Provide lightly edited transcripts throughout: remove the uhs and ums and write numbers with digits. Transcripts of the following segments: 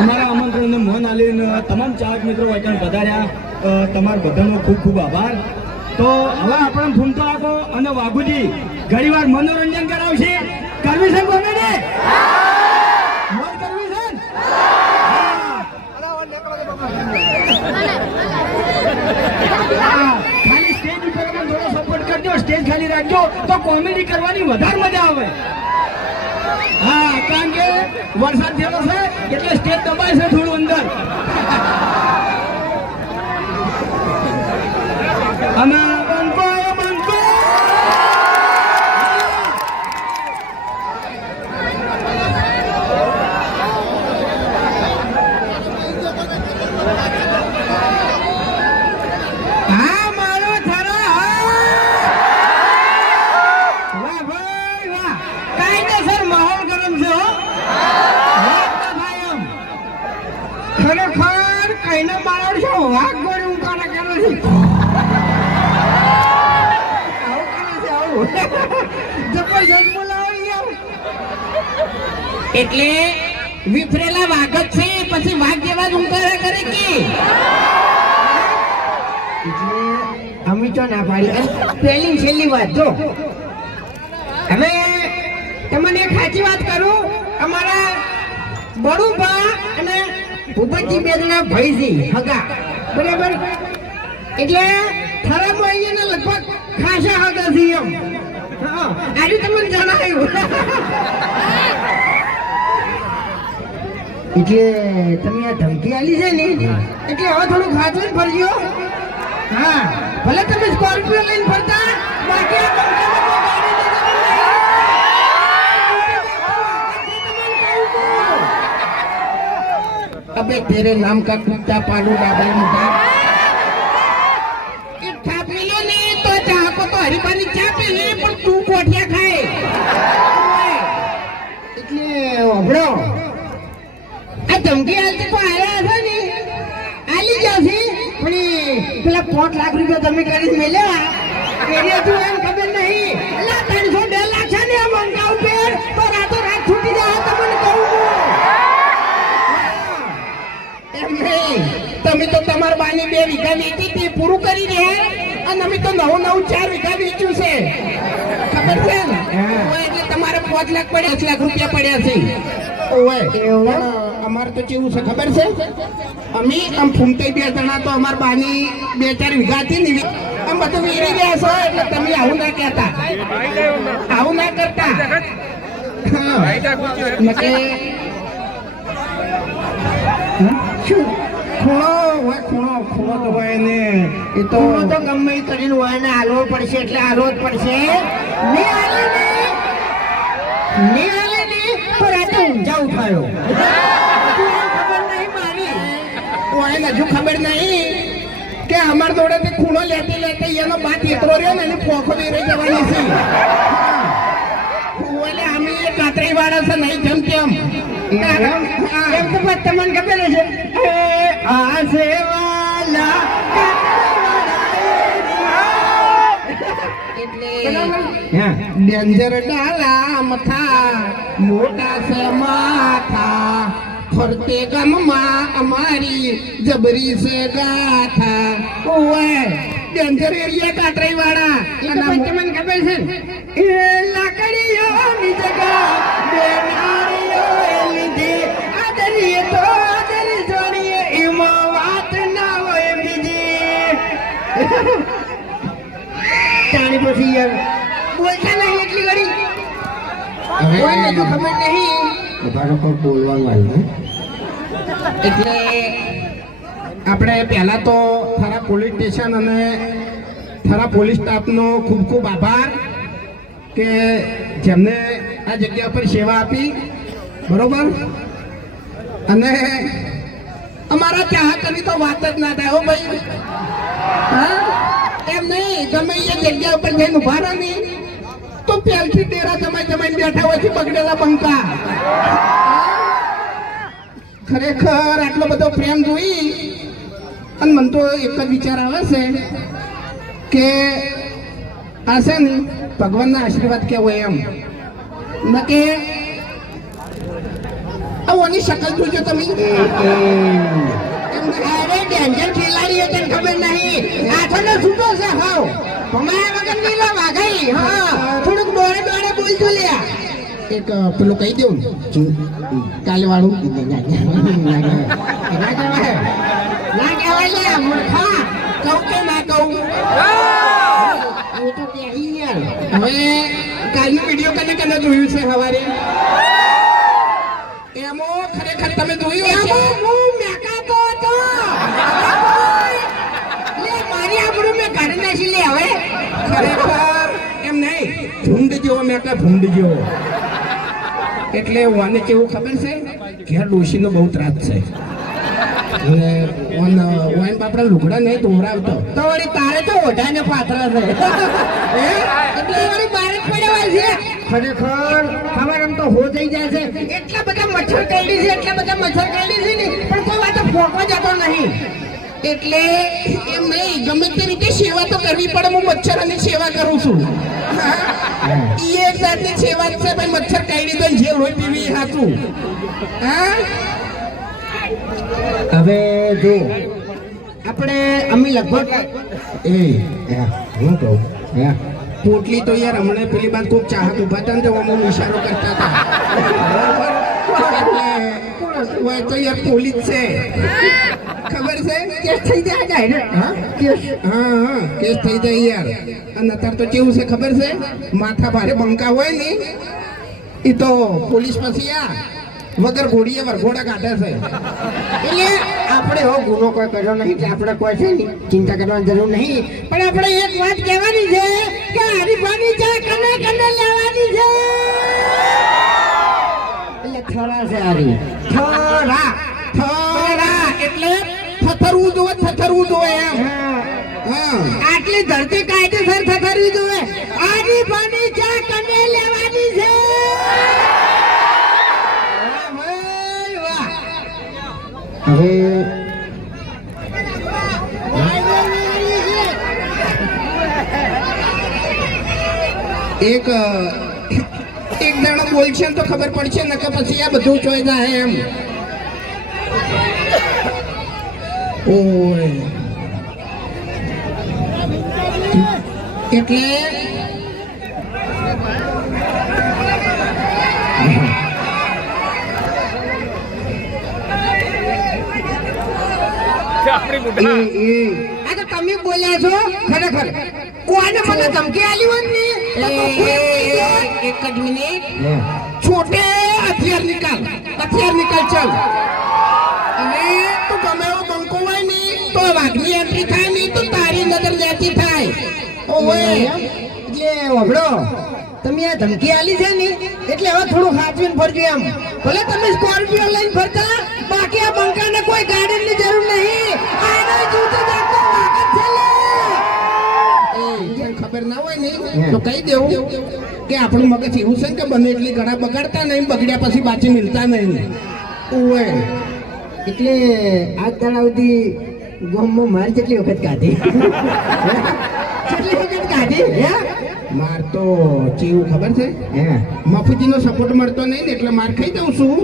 અમારા આમંત્રણને મોહન આલીને તમામ ચાહક મિત્રો વચન પધાર્યા તમારા બધાનો ખૂબ ખૂબ આભાર. તો હવે આપણે ફૂમતો આપો અને વાઘુજી ઘણીવાર મનોરંજન કરાવશે. કરવી છે કોમેડી? મોજ કરવી છે? ખાલી સ્ટેજ ઉપર થોડો સપોર્ટ કરજો, સ્ટેજ ખાલી રાખજો તો કોમેડી કરવાની વધારે મજા આવે. હા, કારણ કે વરસાદ થયેલો છે એટલે સ્ટેજ દબાય છે થોડું અંદર. અને બંકો બંકો હા મારો થરા. વાહ ભાઈ વાહ, કાયદેસર માહોલ ગરમ છે હો. ખરેખર કઈને બાળક છો વાઘ ગોળી ઉકાળા કરે છે. એટલે વિફરેલા વાઘ જ છે, પછી વાઘ જેવા જ ઉંકારા કરે કે એટલે અમે તો ના પાડી. પહેલી છેલ્લી વાત જો, હવે તમને એક સાચી વાત કરું. અમારા બડુબા અને ભૂપતજી બે જણા ભાઈ છે હગા, બરાબર? એટલે થરામાં અહીંયા લગભગ ખાસા હગા છે એમ. આજે તમને જણાવ્યું. એટલે તમે આ ધમકી આલી છે ને, એટલે હવે થોડું ખાતું ફરજો. હા, ભલે તમે સ્કોર્પિયો લઈને ફરતા, બાકી આ अबे तेरे नाम का कुत्ता पालू डाबल मुझे इट्ठा पी लो नहीं तो चाह को तो हरी पानी चाह पी ले पर तू कोठिया खाए. એટલે ઓબળો આ ધમકી આલતી તો આયા છે ને, આલી જશે પણ પેલા 5 લાખ રૂપિયા તમે કરી મેલ્યા એને તું એમ ખબર નહીં. એટલે 302 લાખ છે ને આ મંગા ઉપર તો રાતો રાત છૂટી જાય તમને કહું. તમે તો તમારા બાની 2 વીઘા વેચી તે પૂરું કરી રહ્યા અને અમે તો 9 4 વીઘા વેચ્યું છે, ખબર છે ને? એટલે તમારે 5 લાખ પડ્યા, 5 લાખ રૂપિયા પડ્યા છે. ઓય અમારે તો કેવું છે ખબર છે? અમે આમ ફૂમતે 2 જણા તો અમારા બાની 2 4 વીઘા હતી ને આમ બધું વેરી ગયા છો. એટલે તમે આવું ના કહેતા, આવું ના કરતા. ખૂણો કહેવાય ને, એ તો ગમે કરીને હોય ને હાલવો પડશે એટલે હાલવો જ પડશે. હજુ ખબર નહીં કે અમાર જોડે ખૂણો લેતી લેતી એનો બાદ એટલો રહ્યો ને એની પોખો રહી જવાની છે. એટલે અમે એ કાતરી વાળા છે નહીં જેમ તેમ એમ તો તમને ખબર છે. ડેન્જર ડાલા મથા મોટા છે માથા ફરતે ગામમાં અમારી જબરી છે ગાથા. ઓય ડેન્જર એરિયા કાતરાઈ વાળા તમને ખબર છે એ લાકડીઓ ની જગા બે નારીઓ લીધી આદરીએ તો આદરી જોડીએ એમાં વાત ના હોય બીજી. તાણી પછી યાર બોલતા નહીં એટલી ઘડી કોઈને તો ખબર નહીં બધાનો પર બોલવાનું આવ્યું. એટલે આપણે પહેલા તો થરા પોલીસ સ્ટેશન અને થરા પોલીસ સ્ટાફનો ખૂબ ખૂબ આભાર કે જેમને આ જગ્યા પર સેવા આપી, બરોબર? અને અમારા ચાહકની તો વાત જ ના થાય હો ભાઈ. હા, એમ નહીં, ગમે એ જગ્યા ઉપર જઈને ઉભા રહે ને તો પહેલથી ડેરા જમાઈ બેઠા હોય છે બગડેલા બંકા. ખરેખર આટલો બધો પ્રેમ જોઈ અને મને તો એક જ વિચાર આવે છે કે આ છે ને ભગવાનના આશીર્વાદ કેવો એમ ન કે ઓની શકલ જોજો તમે. અરે ડેન્જર ખેલાડી તને ખબર નહીં. આઠનો છૂટો છે હાવ. તમારા વગર નીલો વાઘાઈ. હા થોડુંક દોડે દોડે બોલજો લ્યા. એક પેલું કહી દઉં કાલે વાળું ના કહેવાય લ્યા મૂર્ખા. કહું કે ના કહું? હું તો કહી યાર. હવે કાલનું વિડીયો કને જોયું છે સવારે? એમાં ખરેખર તમે જોયું હશે. હું મેકાતો હતો. લે મારી આબરૂ મેં ઘરે નાખી લે હવે. ખરેખર એમ નહીં, ભૂંડ જેવો મેકા ભૂંડ જેવો. એટલે વાને કેવું ખબર છે, ઘેર ડોશીનો બહુ ત્રાસ છે. અને વાઈન બાપડા લુગડા નહીં દોરાવતો તો વળી તારે તો ઓઢાને પાથરા છે. એટલે વળી બાર જ પડ્યા હોય છે. ખરેખર ખબર એમ તો હો થઈ જાય છે. એટલા બધા મચ્છર કરડી છે, એટલા બધા મચ્છર કરડી છે ને પણ કોઈ વાત ફોકવા જતો નહીં. એટલે એમ નહીં, ગમે તે રીતે સેવા તો કરવી પડે. હું મચ્છરોની સેવા કરું છું. એ એક જાતની સેવા જ છે ભાઈ. મચ્છર કાઢી દો જે લોહી પીવી એ સાચું. હા હવે જો આપણે અમે લગભગ હું કહું પોટલી તો યાર હમણાં પેલી બાદ ખૂબ ચાહક ઉભા હતા ને તો અમુક ઇશારો કરતા હતા. એટલે તો યાર પોલીસ છે, ખબર છે? કેસ થઈ જાય ડાયરેક્ટ. હા કેસ થઈ જાય યાર. અને અત્યારે તો કેવું છે ખબર છે, માથા ભારે બંકા હોય ને એ તો પોલીસ પછી આ વગર ઘોડીએ વરઘોડા કાઢે છે. એટલે આપણે એવો ગુનો કોઈ કર્યો નહીં એટલે આપણે કોઈ છે ને ચિંતા કરવાની જરૂર નહીં. પણ આપણે એક વાત કહેવાની છે કે હરીફાની ચા કને કને લેવાની છે. એટલે થરા છે હારી. થરા એટલે થથરવું જોવે, થથરવું જોવે એમ. હા આટલી ધરતી કાયદેસર થથરવી જોવે. હરીફાની ચા કને લેવાની છે. હવે એક દાડો બોલશે ને તો ખબર પડશે ને કે પછી આ બધું જોઈ જાય એમ. ઓય એટલે આ તો તમે બોલ્યા છો ખરેખર. કોને મને ધમકી આલી હોય ને એક જ મિનિટ. છોટે હથિયાર નિકાલ ચાલ. અને તું ગમે એવો બંકો હોય ને તો વાઘની એન્ટ્રી થાય ને તો તારી નજર લેતી થાય. ઓય એટલે વભડો તમે આ ધમકી આલી છે ને એટલે હવે થોડું સાચવીને ફરજો એમ. ભલે તમે સ્કોર્પિયો લઈને ફરતા, બાકી આ બંકાને કોઈ ગાર્ડનની જરૂર નહીં. આનો જૂતો જાગતો વાઘ જ છે લે. ખબર ના હોય ને તો કહી દેવું કે આપણું મગજ એવું છે કે બને એટલી ઘણા બગાડતા નહીં, બગડ્યા પછી પાછી મિલતા નહીં. ઓય એટલે આજ તળાવથી ગામમાં મારી કેટલી વખત કાઢી. કેટલી વખત કાઢી માર તો ચેવું ખબર છે, મફતીનો સપોર્ટ મળતો નહીં ને એટલે માર ખાઈ દઉં છું,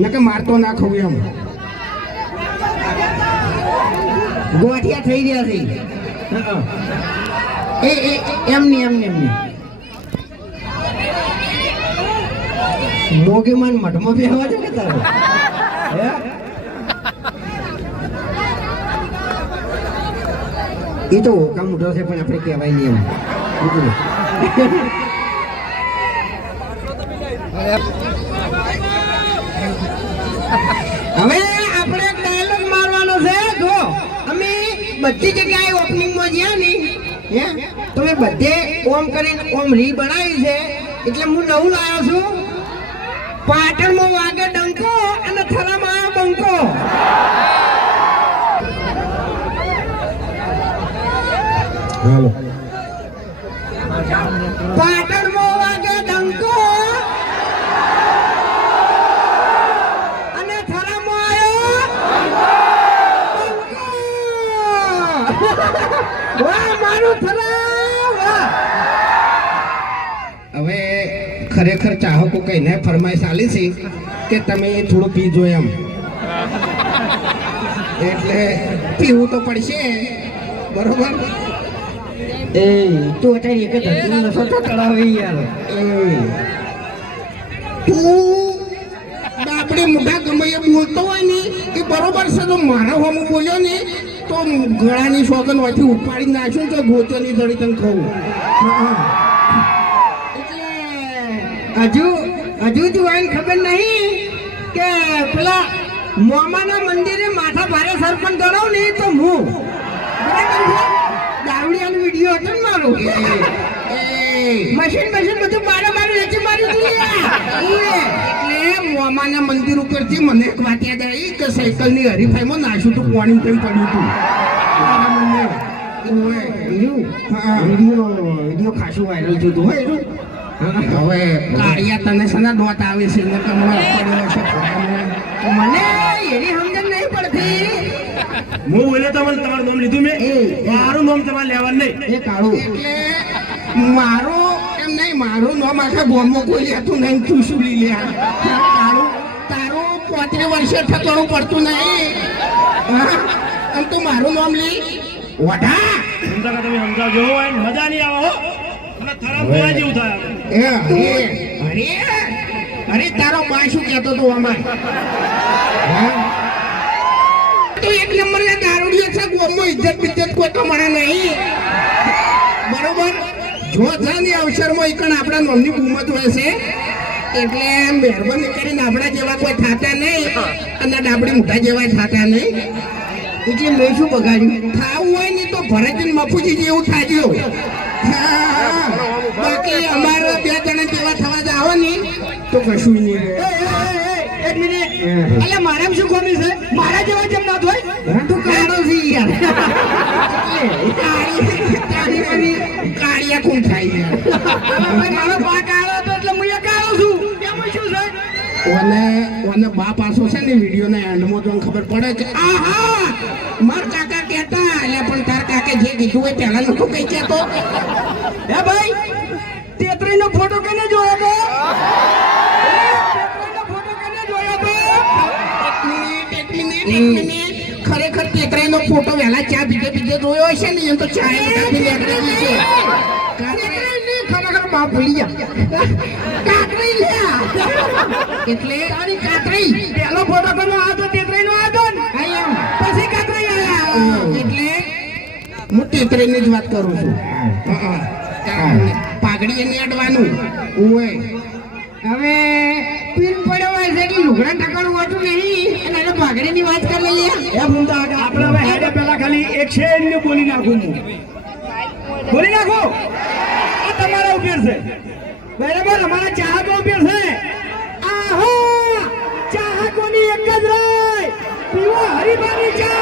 ને કે મારતો ના ખાવું એમ. ગોઠિયા થઈ રહ્યા છે એમની મોગીમાન મઠમાં બેહવા છે કે તારે? એ તો ઓકા મોટો છે પણ આપણે કહેવાય નહીં એમ. હવે આપણે એક ડાયલોગ મારવાનો છે. જો અમે બધી જગ્યાએ ઓપનિંગમાં જ્યાં નહીં તો મેં બધે ઓમ કરીને ઓમ રી બનાવી છે. એટલે હું નવું લાવ્યો છું. પાટણમાં વાગે ડંકો અને થરામાં આવ્યો બંકો. હાલો પાટણમાં વાગે ડંકો અને થરામાં આવ્યો બંકો. વાહ મારું થરા વાહ. હવે ખરેખર ચાહકો કહીને ફરમાઈશ આલી છે કે તમે થોડું પીજો એમ એટલે પીવું તો પડશે બરોબર એ તું અત્યારે એક જ ધરતીનો નશો તો ચડાવે યાર તું આપણે મોઢા ગમે એ બોલતો હોય ને એ બરોબર છે તો મારા હોમું બોલ્યો ને તો ગળાની સોગન હોયથી ઉપાડી નાખ્યું તો ગોચોની ધડી તને કહું એટલે હજુ તું આને ખબર નહીં કે પેલા મોમાના મંદિરે માથા ભારે સરપંચ ગણાવ ને તો હું બરાબર છે દારૂડિયાનો વિડીયો હતો ને મારો મશીન બધું બારે વેચી મારી દીધી એટલે મોમાના મંદિર ઉપરથી મને એક વાત યાદ આવી કે સાયકલની હરીફાઈમાં નાખ્યું તું પાણી તેમ પડ્યું હતું વિડીયો ખાસું વાયરલ થયું હતું હોય એનું હવે કાળિયા તને સના દોત આવે છે ને કે મને પડ્યો છે મને એની સમજણ નહીં પડતી હું બોલ્યો તમને તમારું નામ લીધું મેં મારું નામ તમારે લેવાનું નહીં એ કાળું એટલે મારું એમ નહીં મારું નામ આખા ગામમાં કોઈ લેતું નહીં તું શું લઈ લે તારું 35 વર્ષે ઠકવાનું પડતું નહીં અને તું મારું નામ લી વઢા સમજા તમે સમજાવજો હોય મજા નહીં આવે હો મને ખરાબ બોલા જેવું થાય અરે તારો બા શું કહેતો તું અમારે તો એક નંબર ના દારૂડિયો છે ગામમાં ઇજ્જત બિજ્જત કોઈ તો મળે નહીં બરોબર જો જાની અવસરમાં એકણ આપણા નોમની બૂમત હોય છે એટલે મહેરબાની કરીને આપણા જેવા કોઈ થાતા નહીં અને ડાબડી મોટા જેવા થાતા નહીં એટલે મેં શું બગાડ્યું ખાવું હોય ને તો ભરતજી મફુજી જેવું થાજો બાકી અમારા 2 જણા જેવા થવા જાવ ને તો કશું નહીં એક મિનિટ અલ્યા મારા શું ખોમી છે મારા જેવા જેમ ના હોય તું કાળો છે યાર કાળિયા કોણ થાય મારો બા કાળો હતો એટલે હું કાળો છું એમાં શું છે ઓને બા પાસો છે ને વિડીયો ના એન્ડમાં તો ખબર પડે કે આહા માર કાકા કહેતા એટલે પણ તાર કાકે જે કીધું હોય પહેલા નતો કઈ કહેતો હે ભાઈ તેત્રીનો ફોટો કેને જોયો તો એક મિનિટ ખરેખર તેતરાઈનો ફોટો વહેલા ચા પીધે જોયો હશે ને એમ તો ચા ખરેખર બાપ ભૂલી ગયા કાકરી લ્યા એટલે તારી કાકરી પેલો ફોટો કોનો હતો તેત્રીનો હતો ને પછી કાકરી આયા એટલે હું તેતરાઈની જ વાત કરું છું પાઘડી એને અડવાનું ઓય હવે પીન પડ્યો હોય છે એટલે લુગડા ટકાનું હોતું નહીં અને એને પાઘડીની વાત કરી લઈએ એ ભૂમતા આપણે હવે હેડે પહેલા ખાલી એક શેર ને બોલી નાખું હું બોલી નાખો આ તમારા ઉપર છે બરાબર અમારા ચાહકો ઉપર છે આહા ચાહકોની એક જ રાય પીવો હરીફાની ચા